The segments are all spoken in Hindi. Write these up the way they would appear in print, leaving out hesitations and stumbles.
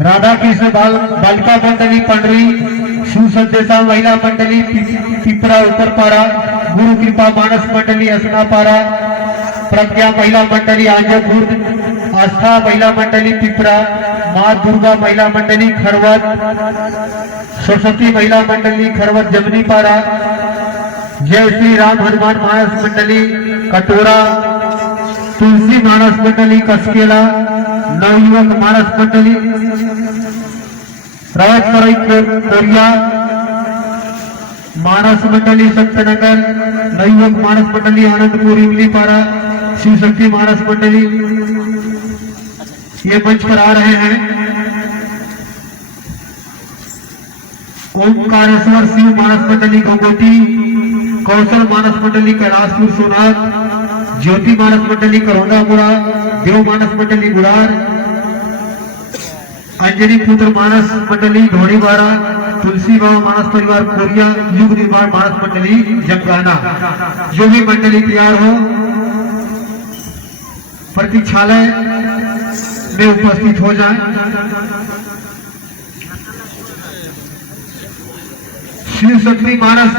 राधा कृष्ण बालिका मंडली पंडरी, शिव संदेशा महिला मंडली पिपरा उपरपाड़ा, गुरु कृपा मानस मंडली असनापाड़ा, प्रज्ञा महिला मंडली आजमपुर, आस्था महिला मंडली पिपरा, माँ दुर्गा महिला मंडली खरवत, सरस्वती महिला मंडली खरवत जमनीपाड़ा, जय श्री राम हनुमान मानस मंडली कटोरा, तुलसी मानस मंडली कसकेला, नवयुवक मानस मंडली रावतसराई कोरिया, मानस मंडली संतनगर, नवयुवक मानस मंडली आनंदपुर इमलीपाड़ा, शिव शक्ति मानस मंडली ये मंच पर आ रहे हैं। ओमकारेश्वर शिव मानस मंडली गंगोटी, कौशल मानस मंडली कैलाशपुर सोनार, ज्योति मानस मंडली करौंदापुरा, देव मानस मंडली गुड़ार, अंजलि पुत्र मानस मंडली ढोड़ीवाड़ा, तुलसी बाबा मानस परिवार कोरिया, युग निर्माण मानस मंडली जमगाना। जो भी मंडली तैयार हो प्रतीक्षालय में उपस्थित हो जाए। शिव शक्ति मानस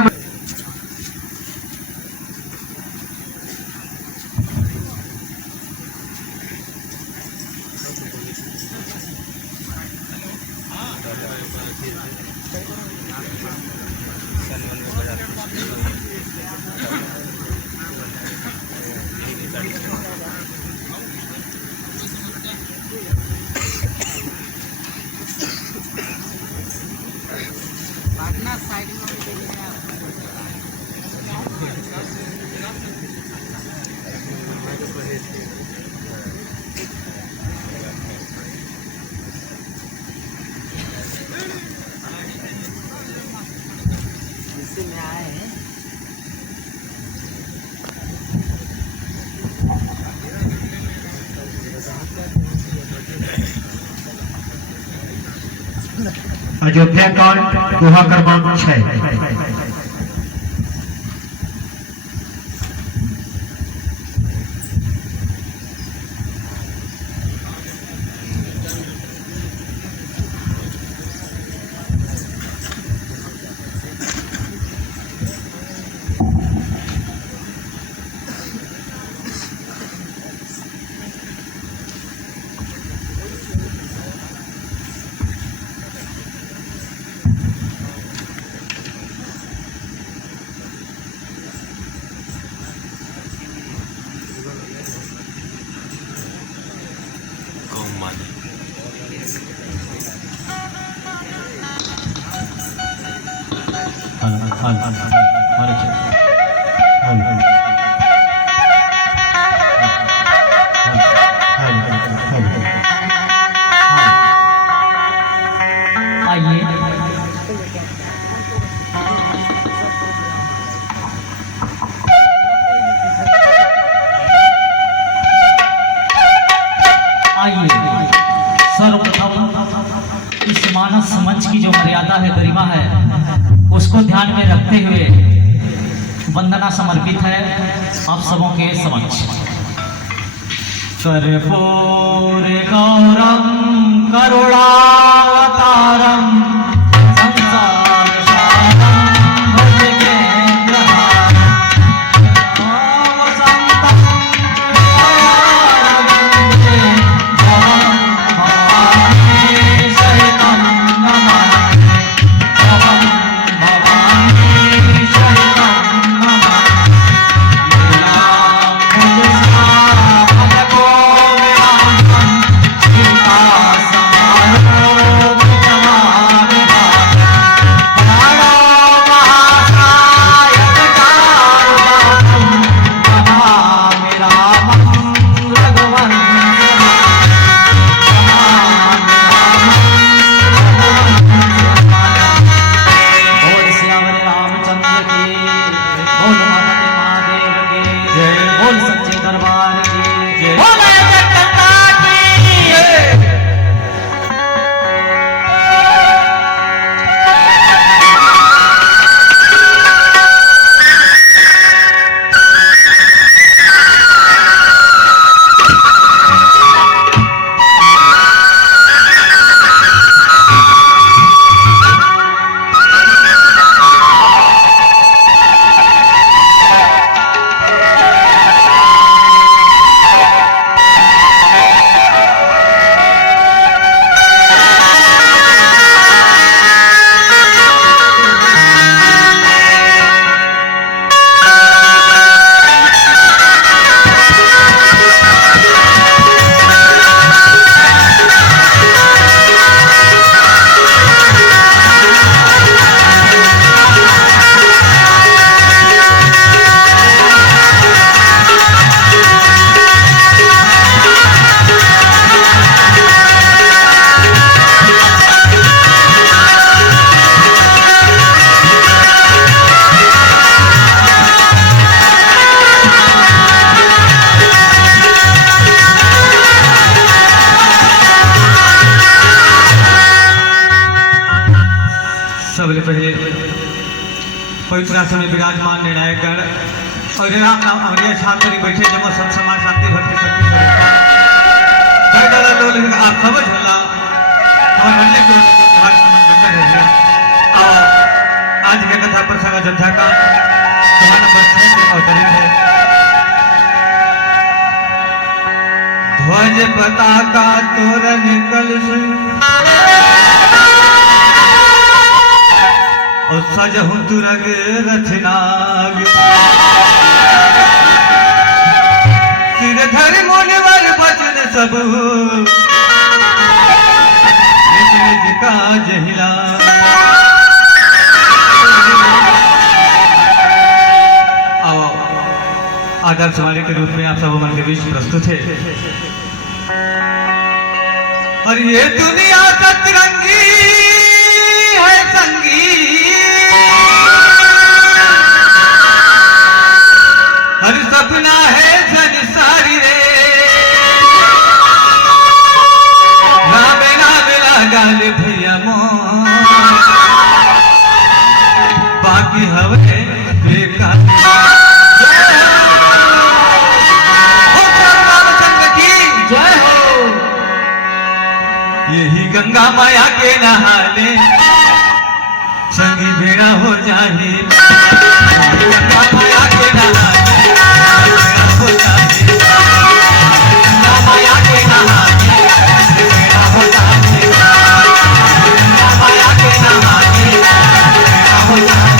अयोध्या कांड दोहा क्रमांक 6। सर्वप्रथम इस मानस मंच की जो मर्यादा है, गरिमा है, उसको ध्यान में रखते हुए वंदना समर्पित है आप सबों के समक्ष। कर्पूर गौरम करुणावतारम Oh पहले पवित्र आश्रम में विराजमान निर्णायक गण और राम नाम अमरिया छाप कर बैठे जब संत समाज शांति भक्ति शक्ति स्वरूपा आप समझ होला हमारे मंडली को आज के कथा प्रसंग अयोध्या का नंबर 6 में अवतरित है। ध्वज पताका तोरण कलश और सजहु तुरग रचनाग सिर धर मुनिवर बचन सब निज निज काज हिला। आओ आदर्श वाले के रूप में आप सब मन के बीच प्रस्तुत है। और ये दुनिया सतरंगी है संगी हर सपना है संसारी रे ना बेला गाल भैया बाकी हवे बेकार जय हो। यही गंगा माया के नहाले संगी भेड़ा हो जाए गंगा माया के नहाले भेड़ा हो जाए गंगा माया के नहाले भेड़ा हो जाए गंगा माया के नहाले भेड़ा हो जाए।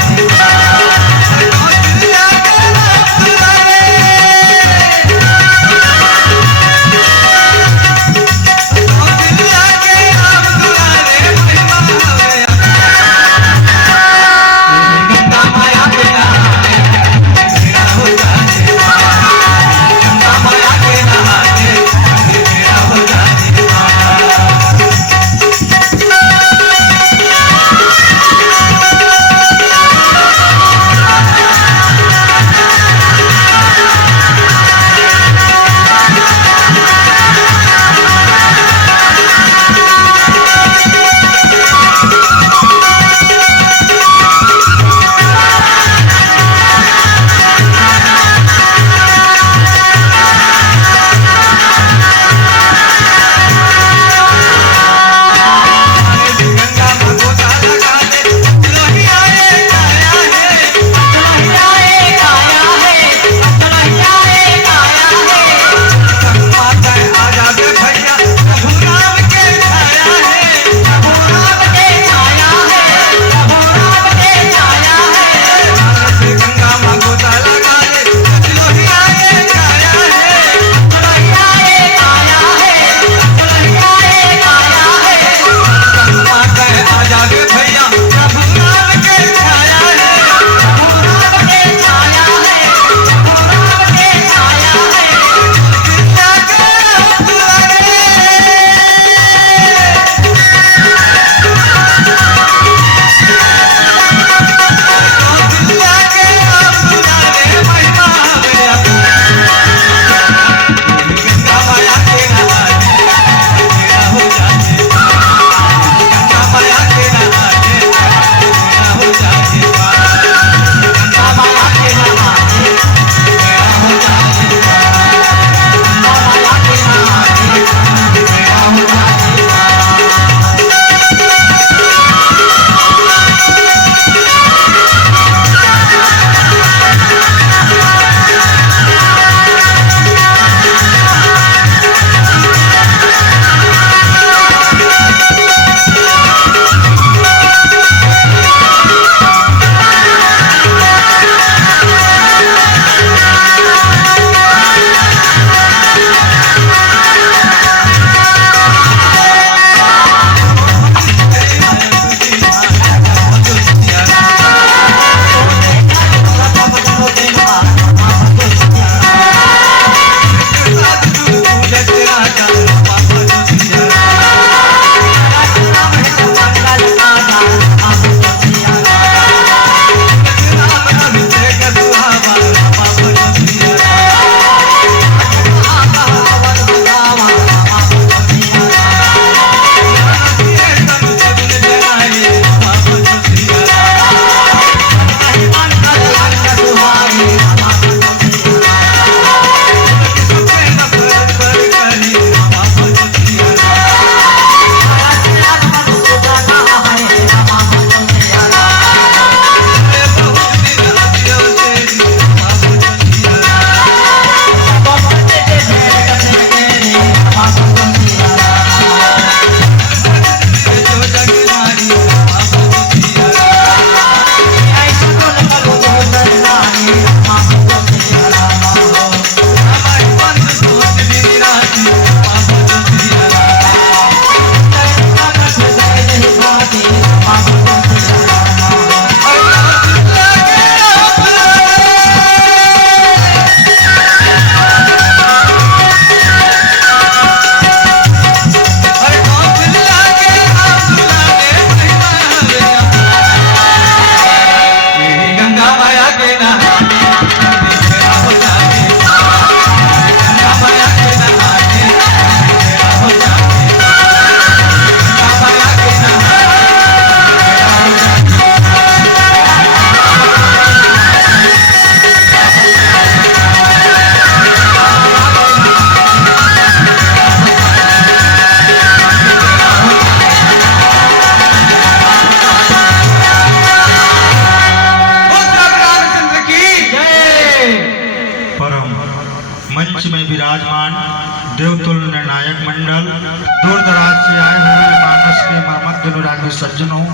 दूर दराज से आए हुए मानस के मामद अनुरागी सज्जनों,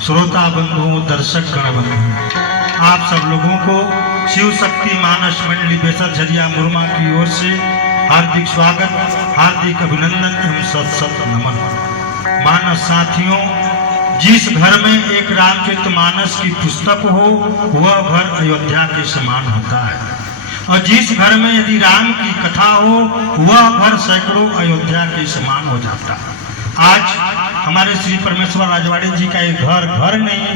श्रोता बंधुओं, दर्शक गण बंधुओं, आप सब लोगों को शिव शक्ति मानस मंडली बेसर झरिया मुरमा की ओर से हार्दिक स्वागत, हार्दिक अभिनंदन एवं सत सत नमन। मानस साथियों, जिस घर में एक रामचरित मानस की पुस्तक हो वह घर अयोध्या के समान होता है, और जिस घर में यदि राम की कथा हो वह घर सैकड़ों अयोध्या के समान हो जाता है। आज हमारे श्री परमेश्वर राजवाड़ी जी का एक घर नहीं,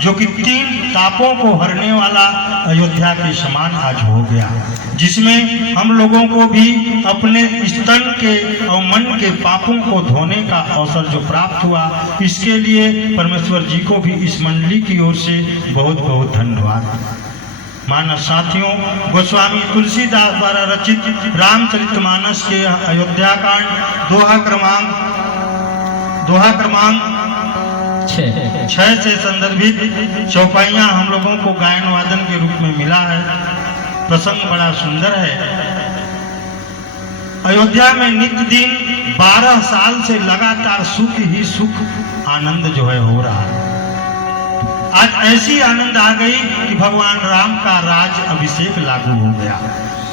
जो कि 3 तापों को हरने वाला अयोध्या के समान आज हो गया, जिसमें हम लोगों को भी अपने स्तन के और मन के पापों को धोने का अवसर जो प्राप्त हुआ, इसके लिए परमेश्वर जी को भी इस मंडली की ओर से बहुत बहुत धन्यवाद। मानस साथियों, गोस्वामी तुलसीदास द्वारा रचित रामचरितमानस के अयोध्या कांड दोहा क्रमांक 6 से संदर्भित चौपाइयां हम लोगों को गायन वादन के रूप में मिला है। प्रसंग बड़ा सुंदर है। अयोध्या में नित्य दिन 12 साल से लगातार सुख ही सुख, आनंद जो है हो रहा है। आज ऐसी आनंद आ गई कि भगवान राम का राज अभिषेक लागू हो गया।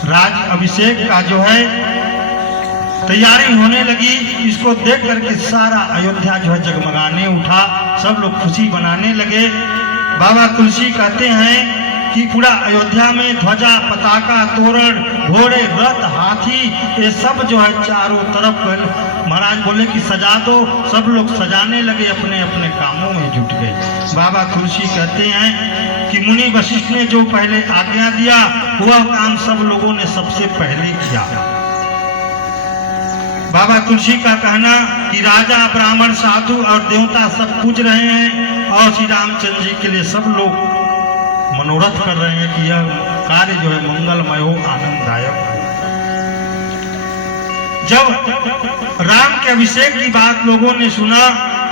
राज अभिषेक का जो है तैयारी होने लगी। इसको देख करके सारा अयोध्या जो है जगमगाने उठा, सब लोग खुशी बनाने लगे। बाबा तुलसी कहते हैं कि पूरा अयोध्या में ध्वजा, पताका, तोरण, घोड़े, रथ, हाथी, ये सब जो है चारों तरफ महाराज बोले कि सजा दो। सब लोग सजाने लगे, अपने अपने कामों में जुट गए। बाबा तुलसी कहते हैं कि मुनि वशिष्ठ ने जो पहले आज्ञा दिया वह काम सब लोगों ने सबसे पहले किया। बाबा तुलसी का कहना कि राजा, ब्राह्मण, साधु और देवता सब पूज रहे हैं और श्री रामचंद्र जी के लिए सब लोग मनोरथ कर रहे हैं कि यह कार्य जो है मंगलमय हो, आनंददायक हो। जब राम के अभिषेक की बात लोगों ने सुना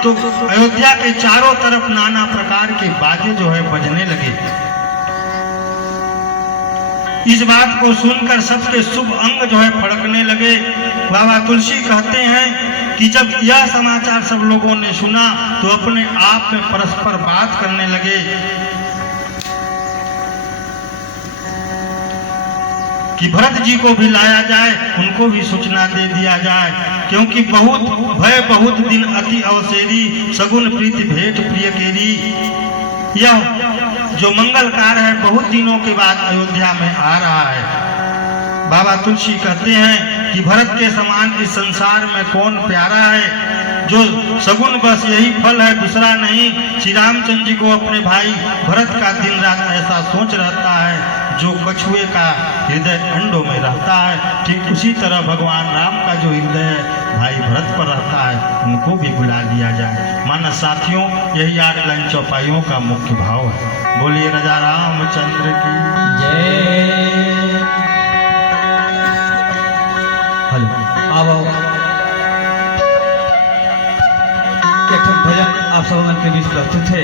तो अयोध्या के चारों तरफ नाना प्रकार के बाजे जो है बजने लगे। इस बात को सुनकर सबके शुभ अंग जो है फड़कने लगे। बाबा तुलसी कहते हैं कि जब यह समाचार सब लोगों ने सुना तो अपने आप में परस्पर बात करने लगे कि भरत जी को भी लाया जाए, उनको भी सूचना दे दिया जाए, क्योंकि बहुत दिन अति अवसेरी, सगुन प्रीति भेंट प्रिय केरी। यह जो मंगल कार्य है बहुत दिनों के बाद अयोध्या में आ रहा है। बाबा तुलसी कहते हैं कि भरत के समान इस संसार में कौन प्यारा है। जो सगुन बस यही फल है, दूसरा नहीं। श्री रामचंद्र जी को अपने भाई भरत का दिन रात ऐसा सोच रहता है जो कछुए का हृदय अंडों में रहता है, ठीक उसी तरह भगवान राम का जो हृदय भाई भरत पर रहता है, उनको भी बुला लिया जाए। मानस साथियों, यही 8 लाइन चौपाइयों का मुख्य भाव है। बोलिए राजा रामचंद्र की जय। हेलो, आओ एक भजन आप सब के बीच प्रस्तुत है।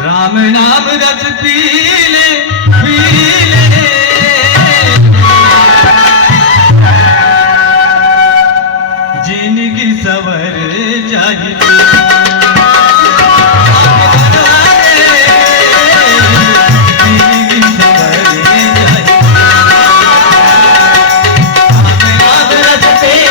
राम नाम रस पीले पीले, जिंदगी सवर जाए। जय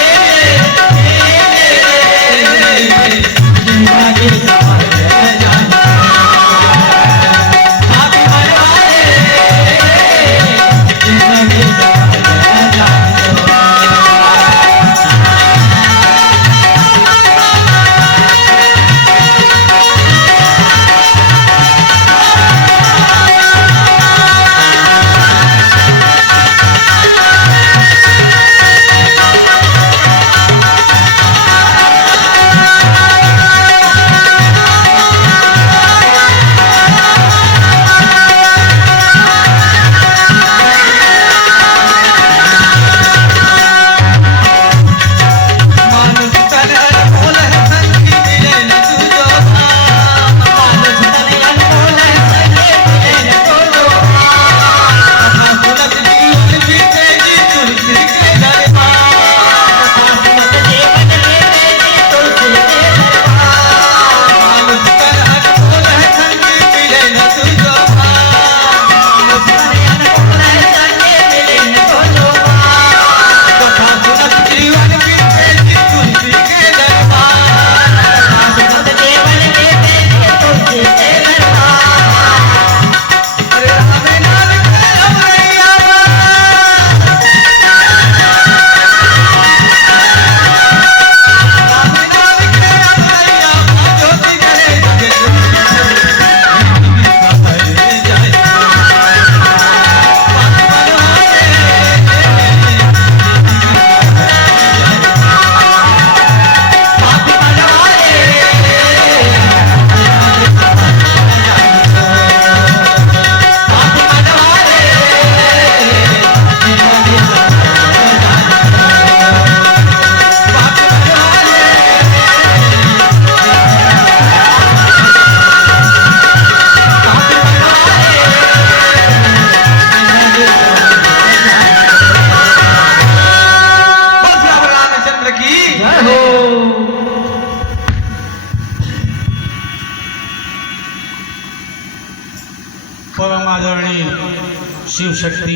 शक्ति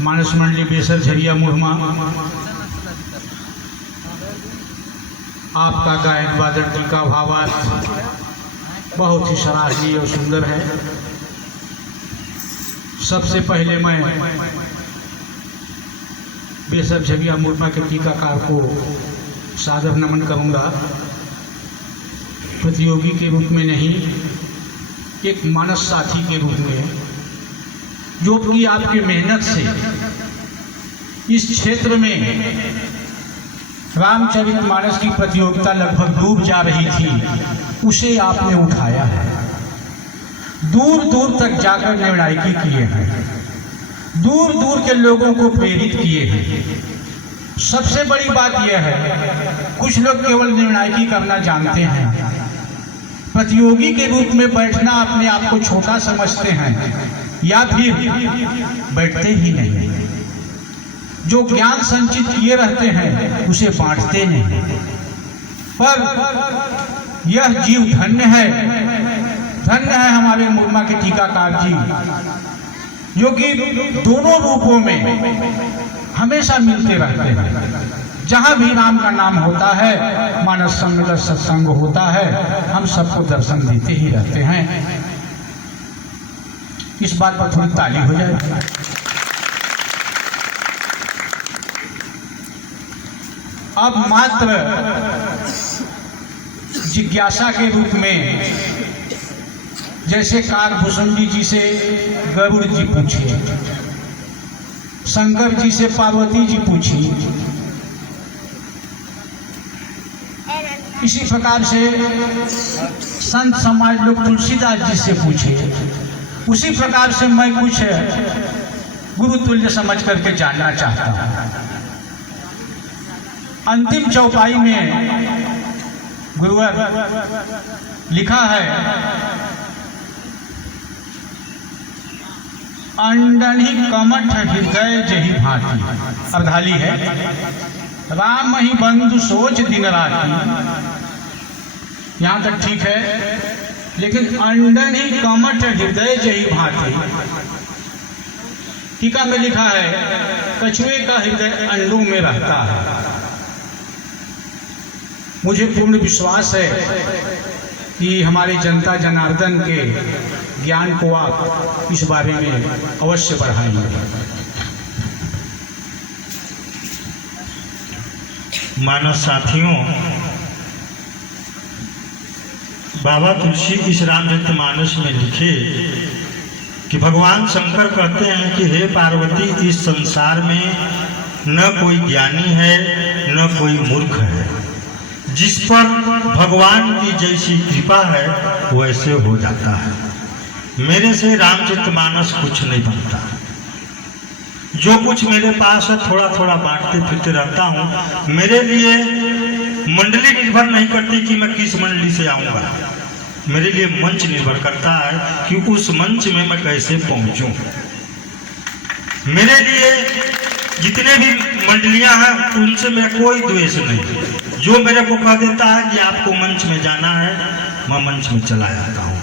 मानस मंडली बेसर झरिया मुहमा, आपका गायन वादन टीका भावार्थ बहुत ही सराहनीय और सुंदर है। सबसे पहले मैं बेसर झरिया मुहमा के टीकाकार को सादर नमन करूंगा, प्रतियोगी के रूप में नहीं, एक मानस साथी के रूप में, जो कि आपकी मेहनत से इस क्षेत्र में रामचरितमानस की प्रतियोगिता लगभग डूब जा रही थी, उसे आपने उठाया है, दूर दूर तक जाकर निर्णायकी किए हैं, दूर दूर के लोगों को प्रेरित किए हैं। सबसे बड़ी बात यह है, कुछ लोग केवल निर्णायकी करना जानते हैं, प्रतियोगी के रूप में बैठना अपने आप को छोटा समझते हैं या फिर बैठते ही नहीं। जो ज्ञान संचित किए रहते हैं उसे बांटते नहीं। पर यह जीव धन्य है, धन्य है हमारे मुरमा के टीकाकार जी, जो कि दोनों रूपों में हमेशा मिलते रहते हैं। जहाँ भी राम का नाम होता है, मानस सम्मेलन सत्संग होता है, हम सबको दर्शन देते ही रहते हैं। इस बात पर थोड़ी ताली हो जाए। अब मात्र जिज्ञासा के रूप में, जैसे काकभूषण जी से गरुड़ जी पूछे, शंकर जी से पार्वती जी पूछी, इसी प्रकार से संत समाज लोग तुलसीदास जी से पूछे, उसी प्रकार से मैं कुछ गुरु तुल्य समझ करके जानना चाहता हूँ। अंतिम चौपाई में गुरुवर लिखा है, अंडनी कमठ हृदय जही भांति, अर्धाली है, राम ही बंधु सोच दिन राती। यहाँ तक ठीक है, लेकिन अंडन ही कमठ हृदय जही भांति, टीका में लिखा है, कछुए का हृदय अंडों में रहता है। मुझे पूर्ण विश्वास है कि हमारे जनता जनार्दन के ज्ञान को आप इस बारे में अवश्य बढ़ाएंगे। मानस साथियों, बाबा तुलसी इस रामचरितमानस में लिखे कि भगवान शंकर कहते हैं कि हे पार्वती, इस संसार में न कोई ज्ञानी है न कोई मूर्ख है, जिस पर भगवान की जैसी कृपा है वैसे हो जाता है। मेरे से रामचरितमानस कुछ नहीं बनता, जो कुछ मेरे पास है थोड़ा थोड़ा बांटते फिरते रहता हूँ। मेरे लिए मंडली निर्भर नहीं करती कि मैं किस मंडली से आऊँगा, मेरे लिए मंच निर्भर करता है कि उस मंच में मैं कैसे पहुँचूँ। मेरे लिए जितने भी मंडलियाँ हैं उनसे मेरा कोई द्वेष नहीं, जो मेरे को कह देता है कि आपको मंच में जाना है, मैं मंच में चला जाता हूँ।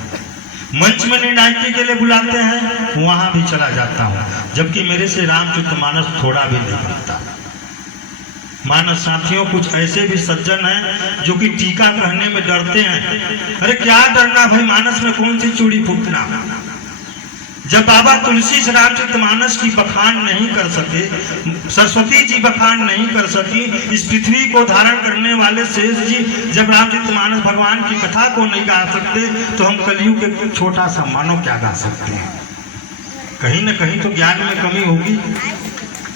मंच में निर्णायकी के लिए बुलाते हैं, वहां भी चला जाता हूँ, जबकि मेरे से रामचरितमानस थोड़ा भी नहीं बनता। मानस साथियों, कुछ ऐसे भी सज्जन हैं जो कि टीका कहने में डरते हैं। अरे क्या डरना भाई, मानस में कौन सी चूड़ी फूटना। जब बाबा तुलसी से रामचरितमानस की बखान नहीं कर सके, सरस्वती जी बखान नहीं कर सकी, इस पृथ्वी को धारण करने वाले शेष जी जब रामचरितमानस भगवान की कथा को नहीं गा सकते, तो हम कलयुग के छोटा सा मानव क्या गा सकते हैं। कहीं न कहीं तो ज्ञान में कमी होगी।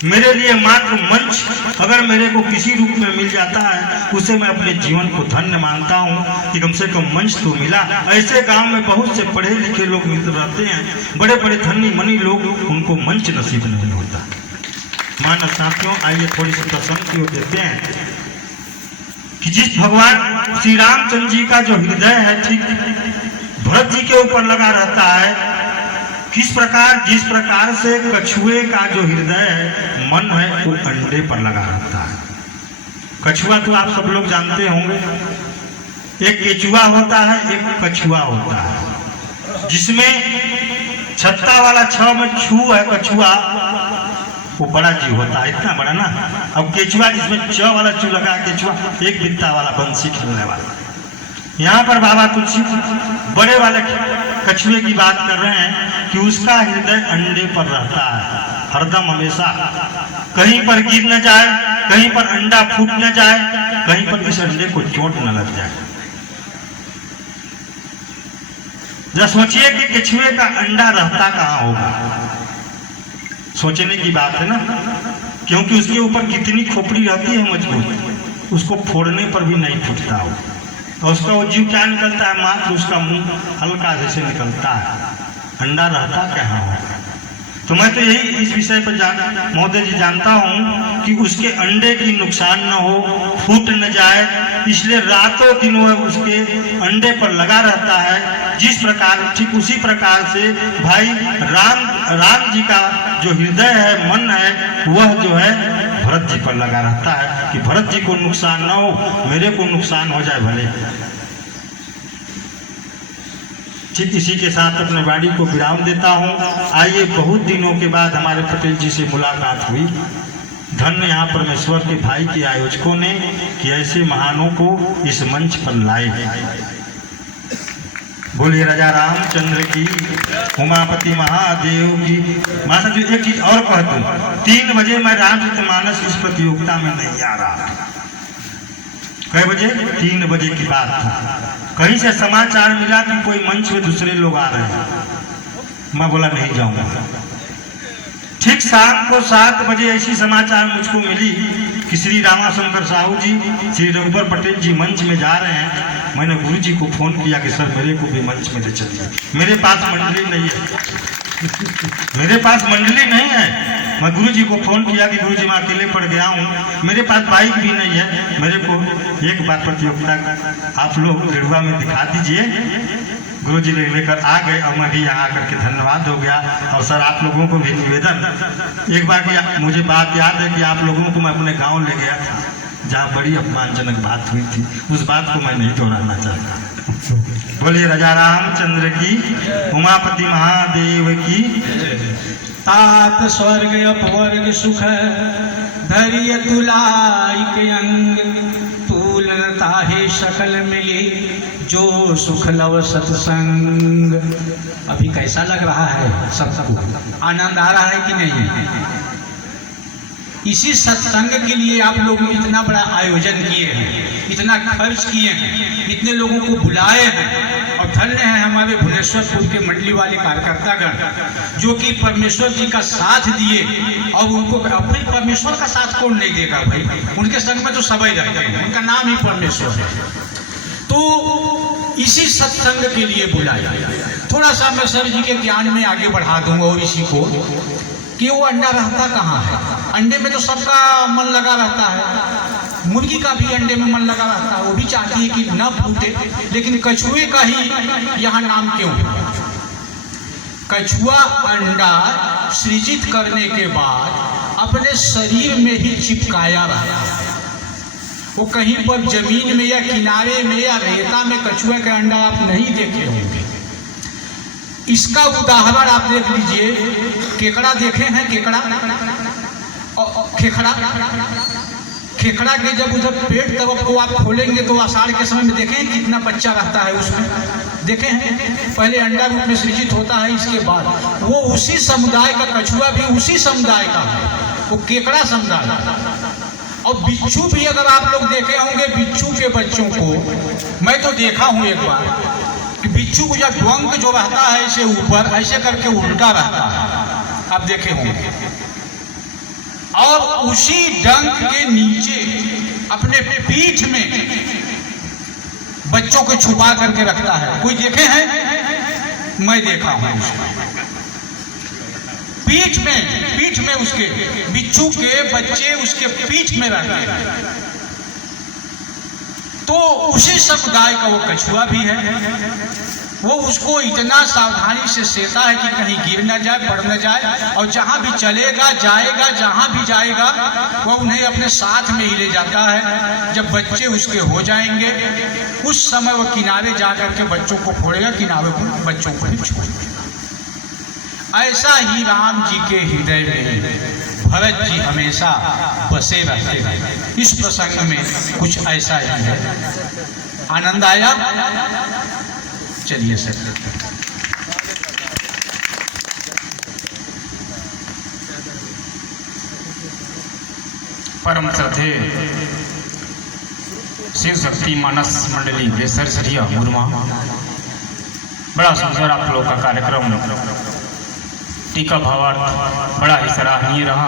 मेरे लिए मात्र मंच अगर मेरे को किसी रूप में मिल जाता है, उसे मैं अपने जीवन को धन्य मानता हूँ कि कम से कम मंच तो मिला। ऐसे गांव में बहुत से पढ़े लिखे लोग मिलते रहते हैं, बड़े बड़े धनी मनी लोग, उनको मंच नसीब नहीं होता। मानस साथियों, आइए थोड़ी सी प्रसन्न की ओर देते हैं कि जिस भगवान श्री रामचंद्र जी का जो हृदय है ठीक भरत जी के ऊपर लगा रहता है, किस प्रकार जिस प्रकार से कछुए का जो हृदय है, मन है, वो अंडे पर लगा रहता है। कछुआ तो आप सब लोग जानते होंगे, एक केचुआ होता है, एक कछुआ होता है, जिसमें छत्ता वाला 6 में छू है कछुआ, वो बड़ा जीव होता है, इतना बड़ा ना। अब केचुआ जिसमें 6 वाला चू लगा, केचुआ एक बित्ता वाला बंसी खेलने वाला। यहाँ पर बाबा तुलसी बड़े वाले कछुए की बात कर रहे हैं कि उसका हृदय अंडे पर रहता है हरदम हमेशा, कहीं पर गिर न जाए, कहीं पर अंडा फूट न जाए, कहीं पर इस अंडे को चोट न लग जाए। जरा सोचिए कि कछुए का अंडा रहता कहाँ होगा, सोचने की बात है ना, क्योंकि उसके ऊपर कितनी खोपड़ी रहती है मजबूत, उसको फोड़ने पर भी नहीं फूटता हो। और उसका वो जीव क्या निकलता है, मात्र उसका मुंह हल्का जैसे निकलता है, अंडा रहता कहाँ होगा। तो मैं तो यही इस विषय पर महोदय जी जानता हूँ कि उसके अंडे की नुकसान न हो, फूट न जाए, इसलिए रातों दिन वह उसके अंडे पर लगा रहता है। जिस प्रकार, ठीक उसी प्रकार से भाई राम जी का जो हृदय है, मन है, वह जो है भरत जी पर लगा रहता है कि भरत जी को नुकसान न हो, मेरे को नुकसान हो जाए भले। ठीक इसी के साथ अपने वाणी को विराम देता हूँ। आइए, बहुत दिनों के बाद हमारे पटेल जी से मुलाकात हुई। धन्य यहाँ परमेश्वर के भाई के आयोजकों ने कि ऐसे महानों को इस मंच पर लाए। बोलिए राजा रामचंद्र की, उमापति महादेव की। माता जी एक चीज और कह दूं, 3 बजे मैं रामचरितमानस इस प्रतियोगिता में नहीं आ रहा। कै बजे? 3 बजे की बात थी। कहीं से समाचार मिला कि कोई मंच में दूसरे लोग आ रहे हैं, मैं बोला नहीं जाऊंगा। ठीक शाम को 7 बजे ऐसी समाचार मुझको मिली कि श्री रामाशंकर साहू जी, श्री रघुवर पटेल जी मंच में जा रहे हैं। मैंने गुरु जी को फोन किया कि सर मेरे को भी मंच में ले चलिए। मेरे पास मंडली नहीं है, मेरे पास मंडली नहीं है। मैं गुरु जी को फोन किया कि गुरु जी मैं अकेले पड़ गया हूँ, मेरे पास बाइक भी नहीं है, मेरे को एक बार प्रतियोगिता आप लोग गेरुआ में दिखा दीजिए। गुरु जी लेकर आ गए और मैं भी यहाँ आकर के धन्यवाद हो गया। और सर आप लोगों को भी निवेदन, एक बार की मुझे बात याद है कि आप लोगों को मैं अपने गांव ले गया था जहाँ बड़ी अपमानजनक बात हुई थी, उस बात को मैं नहीं दोहराना चाहता। बोलिए राजा रामचंद्र की, उमापति महादेव की। तात स्वर्ग अपवर्ग सुख धैर्य तुलाई के अंग, तूलता है सकल मिली जो सुख लव सत्संग। अभी कैसा लग रहा है सबको? आनंद आ रहा है कि नहीं? इसी सत्संग के लिए आप लोग इतना बड़ा आयोजन किए हैं, इतना खर्च किए हैं, इतने लोगों को बुलाए हैं। और धन्य है हमारे भुवनेश्वरपुर के मंडली वाले कार्यकर्तागण जो कि परमेश्वर जी का साथ दिए। और उनको अपने परमेश्वर का साथ कौन नहीं देगा भाई, उनके संग में तो सभी रहते हैं, उनका नाम ही परमेश्वर है। तो इसी सत्संग के लिए बुलाया। थोड़ा सा मैं सर जी के ज्ञान में आगे बढ़ा दूंगा और इसी को कि वो अंडा रहता कहाँ है। अंडे में तो सबका मन लगा रहता है, मुर्गी का भी अंडे में मन लगा रहता है, वो भी चाहती है कि न फूटे, लेकिन कछुए का ही यहाँ नाम क्यों? कछुआ अंडा सृजित करने के बाद अपने शरीर में ही चिपकाया रहता है। वो कहीं पर जमीन में या किनारे में या रेता में कछुए का अंडा आप नहीं देखे होंगे। इसका उदाहरण आप देख लीजिए, केकड़ा देखे हैं? केकड़ा, खेखड़ा, खेखड़ा के जब उधर पेट तब को आप खोलेंगे तो आषाढ़ के समय में देखें कितना बच्चा रहता है उसमें, देखे हैं? पहले अंडा रूप में सृजित होता है, इसके बाद वो उसी समुदाय का, कछुआ भी उसी समुदाय का है, वो केकड़ा समुदाय। और बिच्छू भी अगर आप लोग देखे होंगे, बिच्छू के बच्चों को मैं तो देखा हूँ एक बार कि बिच्छू को जब डंक जो रहता है ऐसे ऊपर ऐसे करके उल्टा रहता है, आप देखे होंगे। और उसी डंक के नीचे अपने पीठ में बच्चों को छुपा करके रखता है। कोई देखे हैं? मैं देखा हूं। पीठ में उसके बिच्छू के बच्चे उसके पीठ में रहते हैं। तो उसी समुदाय का वो कछुआ भी है। वो उसको इतना सावधानी से सेता है कि कहीं गिर न जाए, पड़ न जाए। और जहाँ भी चलेगा जाएगा, जहाँ भी जाएगा वो उन्हें अपने साथ में ही ले जाता है। जब बच्चे उसके हो जाएंगे उस समय वो किनारे जा कर के बच्चों को फोड़ेगा, किनारे को बच्चों को ही छोड़ेगा। ऐसा ही राम जी के हृदय में भरत जी हमेशा बसे रहते हैं। इस प्रसंग में कुछ ऐसा ही है। आनंद आया? चलिए सर। परम श्रद्धे शिव शक्ति मानस मंडली बेसरसरिया मुरमा, बड़ा सुंदर आप लोग का कार्यक्रम, टीका भावार्थ बड़ा ही सराहनीय रहा।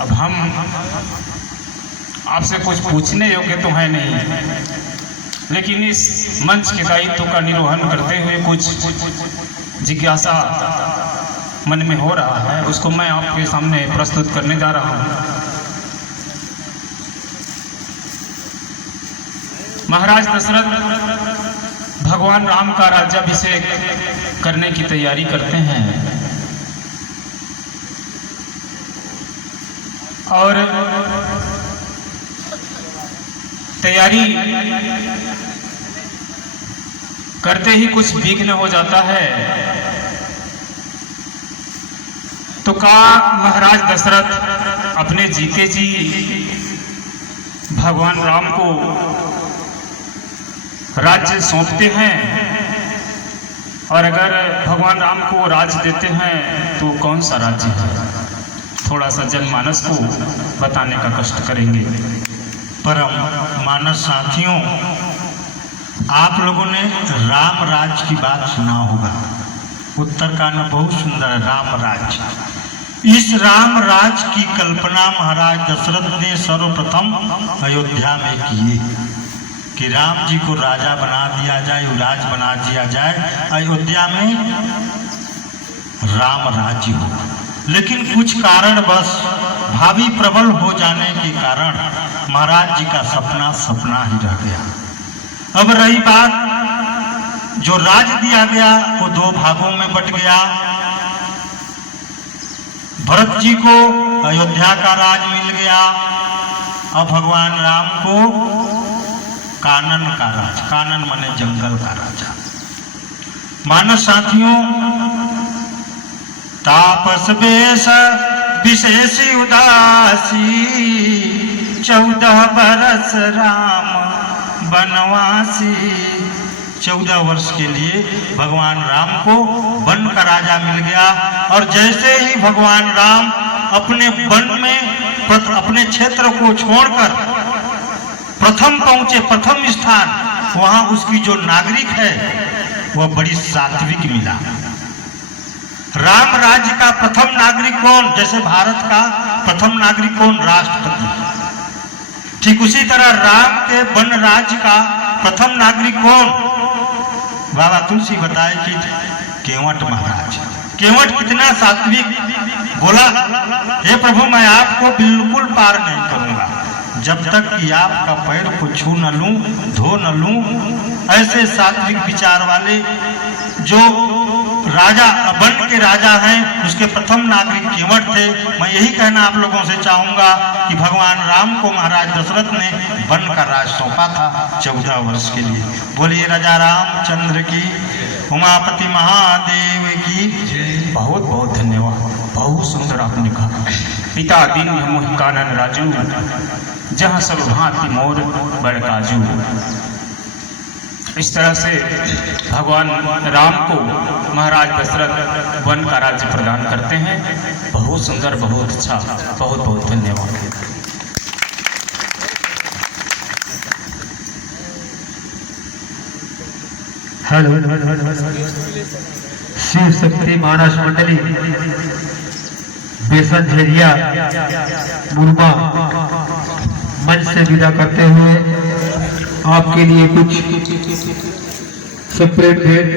अब हम आपसे कुछ पूछने योग्य तो है नहीं, लेकिन इस मंच के दायित्व का निर्वहन करते हुए कुछ जिज्ञासा मन में हो रहा है, उसको मैं आपके सामने प्रस्तुत करने जा रहा हूँ। महाराज दशरथ भगवान राम का राज्याभिषेक करने की तैयारी करते हैं और तैयारी करते ही कुछ विघ्न हो जाता है। तो महाराज दशरथ अपने जीते जी भगवान राम को राज्य सौंपते हैं, और अगर भगवान राम को राज्य देते हैं तो कौन सा राज्य है, थोड़ा सा जनमानस को बताने का कष्ट करेंगे। परम मानस साथियों, आप लोगों ने राम राज्य की बात सुना होगा। उत्तरकांड में बहुत सुंदर है राम राज्य। इस राम राज्य की कल्पना महाराज दशरथ ने सर्वप्रथम अयोध्या में किए कि राम जी को राजा बना दिया जाए, युवराज बना दिया जाए, अयोध्या में राम राज्य हो। लेकिन कुछ कारणवश भावी प्रबल हो जाने के कारण महाराज जी का सपना सपना ही रह गया। अब रही बात, जो राज दिया गया वो दो भागों में बट गया। भरत जी को अयोध्या का राज मिल गया, अब भगवान राम को कानन का राज, कानन माने जंगल का राजा। मानस साथियों, तापस बेश विशेष उदासी, 14 बरस राम बनवासी। 14 वर्ष के लिए भगवान राम को वन का राजा मिल गया। और जैसे ही भगवान राम अपने वन में अपने क्षेत्र को छोड़कर प्रथम पहुंचे, प्रथम स्थान, वहां उसकी जो नागरिक है वह बड़ी सात्विक मिला। राम राज्य का प्रथम नागरिक कौन? जैसे भारत का प्रथम नागरिक कौन? राष्ट्रपति। ठीक उसी तरह राम के वन राज्य का प्रथम नागरिक कौन? बाबा तुलसी बताए कि केवट महाराज। केवट कितना सात्विक बोला, हे प्रभु मैं आपको बिल्कुल पार नहीं करूंगा जब तक कि आपका पैर को छू न लूं, धो न लूं। ऐसे सात्विक विचार वाले जो राजा वन के राजा हैं, उसके प्रथम नागरिक केवट थे। मैं यही कहना आप लोगों से चाहूंगा कि भगवान राम को महाराज दशरथ ने वन का राज सौंपा था 14 वर्ष के लिए। बोलिए राजा रामचंद्र की, उमापति महादेव की। बहुत बहुत धन्यवाद, बहुत सुंदर आपने कहा। पिता दीन मोहि कानन राजू, जहाँ सब भांति मोर बड़काजू। इस तरह से भगवान राम को महाराज दशरथ वन का राज्य प्रदान करते हैं। बहुत सुंदर, बहुत अच्छा, बहुत बहुत धन्यवाद। शिव शक्ति मानस मंडली बेसनझरिया मुरमा मंच से विदा करते हुए आपके लिए कुछ सेपरेट भेंट